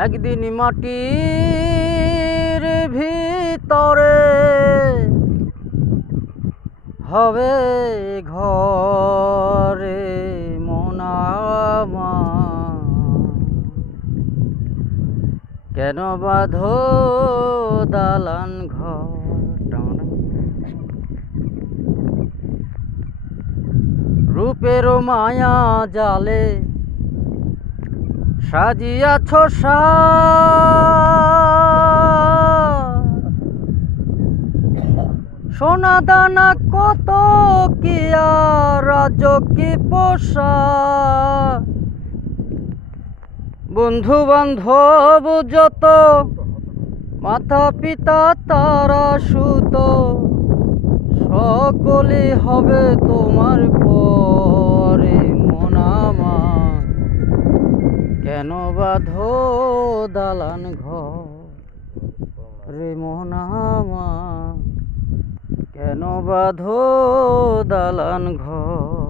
একদিন মাটির ভিতরে হবে ঘরে মন আমার, কেন বাঁধো দালান ঘর। রূপের মায়া জালে সাজিয়াছ সোনা দানা কত কি আর রাজকি পোষা, বন্ধু বান্ধব যত মাতা পিতা তারা সুত, সকলে হবে তোমার পরে মন আমার, কেন বাঁধো দালান ঘর রে মন আমার, কেন বাঁধো দালান ঘর।